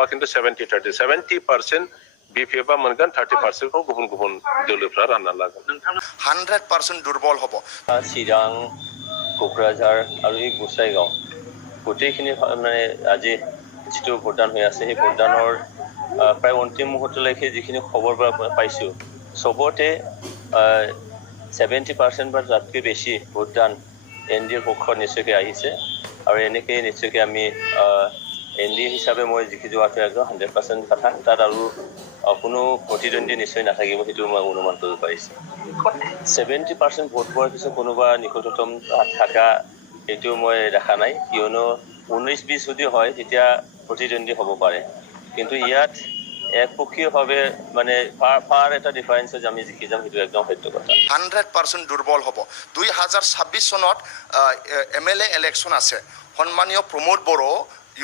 बेवहा खिन्थु 70-30 70% BPF मोनगोन 30% खौ गुबुन गुबुन दोलोफ्रा रानना लागोन 100% दुर्बल हब চিৰাং কোকৰাঝাৰ আৰু এই গোসাইগাঁও গোটেইখিনি মানে আজি যিটো ভোটদান হৈ আছে সেই ভোটদানৰ প্ৰায় অন্তিম মুহূৰ্তলৈকে যিখিনি খবৰ পাইছো সবতে 70% বা তাতকৈ বেছি ভোটদান NDA পক্ষত নিশ্চয়কৈ আহিছে আৰু এনেকৈ নিশ্চয়কৈ আমি NDA হিচাপে মই জিকি যোৱাটো একদম 100% কথা তাত আৰু কোনো প্ৰতিদ্বন্দ্বী নিশ্চয় নাথাকিব সেইটো মই অনুমান কৰিব পাৰিছোঁ 70% ভোট পোৱাৰ পিছত কোনোবা নিকটতম থকা এইটো মই দেখা নাই কিয়নো 19-20 যদি হয় তেতিয়া প্ৰতিদ্বন্দ্বী হ'ব পাৰে কিন্তু ইয়াত একপক্ষীয়ভাৱে মানে পাৰ এটা ডিফাৰেন্স যে আমি জিকি যাম সেইটো একদম সত্য কথা 100% দুৰ্বল হব 2026 চনত MLA ইলেকশ্যন আছে সন্মানীয় প্ৰমোদ বড়ো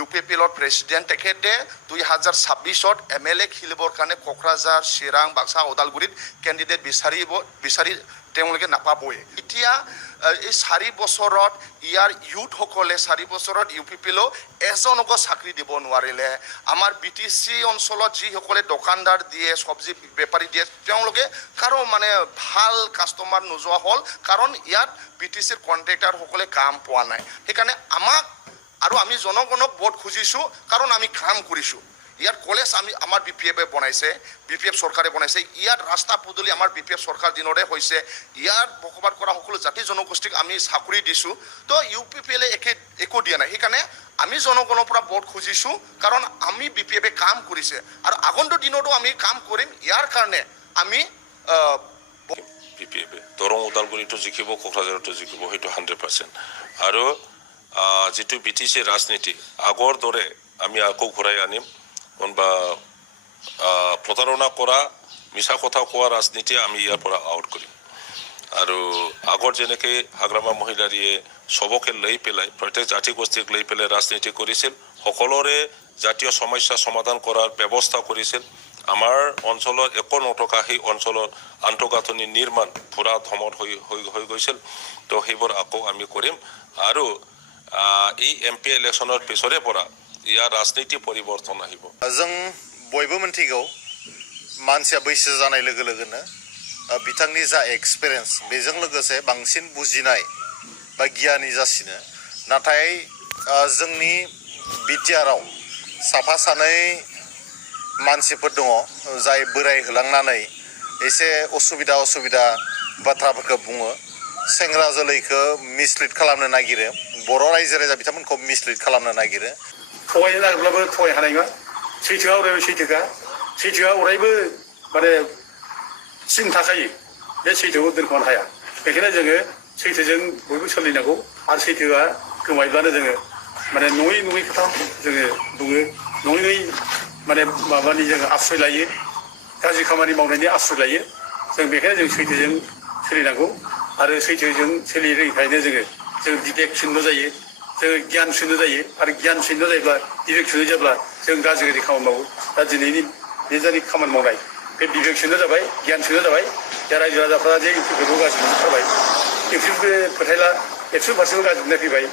UPPৰ প্ৰেসিডেন্ট তেখেতে 2026ত MLA খেলিবৰ কাৰণে কোকৰাঝাৰ চিৰাং বাক্সা ওদালগুৰিত কেণ্ডিডেট বিচাৰি তেওঁলোকে নাপাবই এতিয়া এই 4 বছৰত ইয়াৰ ইউথ সকলে 4 বছৰত UPPলৈ এজনক চাকৰি দিব নোৱাৰিলে আমাৰ BTC অঞ্চলত যি সকলে দোকানদাৰ দিয়ে সবজি বেপাৰী দিয়ে তেওঁলোকে কাৰো মানে ভাল কাস্টমাৰ নোযোৱা হল কাৰণ ইয়াত BTCৰ কন্ট্ৰাক্টৰ সকলে কাম পোৱা নাই সেইকাৰণে আমাক আৰু আমি জনগণক ভোট খুজিছো কাৰণ আমি কাম কৰিছো ইয়াত কলেজ আমাৰ BPF বনাইছে BPF চৰকাৰে বনাইছে ইয়াত ৰাস্তা পদূলি আমাৰ BPF চৰকাৰ দিনৰে হৈছে ইয়াত বসবাস কৰা সকলো জাতি জনগোষ্ঠীক আমি চাকৰি দিছো তো UPPলে একো দিয়া নাই সেইকাৰণে আমি জনগণৰ পৰা ভোট খুজিছো কাৰণ আমি BPF কাম কৰিছে আৰু আগন্তুক দিনতো আমি কাম কৰিম ইয়াৰ কাৰণে আমি BPF দৰং ওদালগুৰিটো জিকিব কোকৰাঝাৰটো জিকিব সেইটো 100% আৰু যেটো BTC ৰাজনীতি আগৰ দৰে আমি আকৌ ঘূৰাই আনিম কোনবা প্ৰতাৰণা কৰা মিছা কথা কোৱা ৰাজনীতি আমি ইয়াৰ পৰা আউট কৰিম আৰু আগৰ যেনেকৈ হাগ্ৰামা মহিলাৰীয়ে সবকে লৈ পেলাই প্ৰত্যেক জাতি গোষ্ঠীক লৈ পেলাই ৰাজনীতি কৰিছিল সকলোৰে জাতীয় সমস্যা সমাধান কৰাৰ ব্যৱস্থা কৰিছিল আমাৰ অঞ্চলৰ একো নথকা সেই অঞ্চলৰ আন্তঃগাঁথনি নিৰ্মাণ পুৰা ধমত হৈ গৈছিল তো সেইবোৰ আকৌ আমি কৰিম আৰু এই MP ইলেকশ্যনৰ পিছৰে পৰা ইয়াৰ ৰাজনীতি পৰিৱৰ্তন আহিব जों बयबो मिन्थिगौ मानसिया बैसो जानाय लोगो लोगोनो बिथांनि जा एक्सपिरियेन्स बेजों लोगोसे बांसिन बुजिनाय बा गियानि जासिनो नाथाय जोंनि बिटिआरआव साफा सानै मानसिफोर दङ जाय बोराय होलांनानै एसे असुबिदा बाथ्राफोरखौ बुङो सेंग्रा जोलैखौ मिसलिड खालामनो नागिरो बर' रायजो राजा बिथांमोनखौ मिसलिड खालामनो नागिरो थगायनो नागिरब्लाबो थगाय हानाय नङा सैथोआ अरायबो सैथोआ अरायबो माने सिन थाखायो बे सैथोखौ दोनख'नो हाया बेखायनो जोङो सैथोजों बयबो सोलिनांगौ आरो सैथोआ गोमायोब्लानो जोङो माने नङै खोथा जोङो बुङो नङै माने माबानि जोङो आश्रय लायो गाज्रि खामानि मावनायनि आश्रय लायो जों बेखायनो जों सैथोजों सोलिनांगौ आरो सैथोजों सोलियैखायनो जों बिबेक शून्य जायो जों गियान शून्य जायो आरो गियान शून्य जायोब्ला बिबेक शून्य जाब्ला जों गाज्रि खामानि मावो दा दिनैनि बे जानि खामानि मावनाय बे बिबेक शून्य जाबाय गियान शून्य जाबाय दा रायजो राजाफ्रा जे इउपिपिखौ गाज्रि मोनथारबाय इउपिपिखौ फोथायला 100% गाज्रि मोननाय फैबाय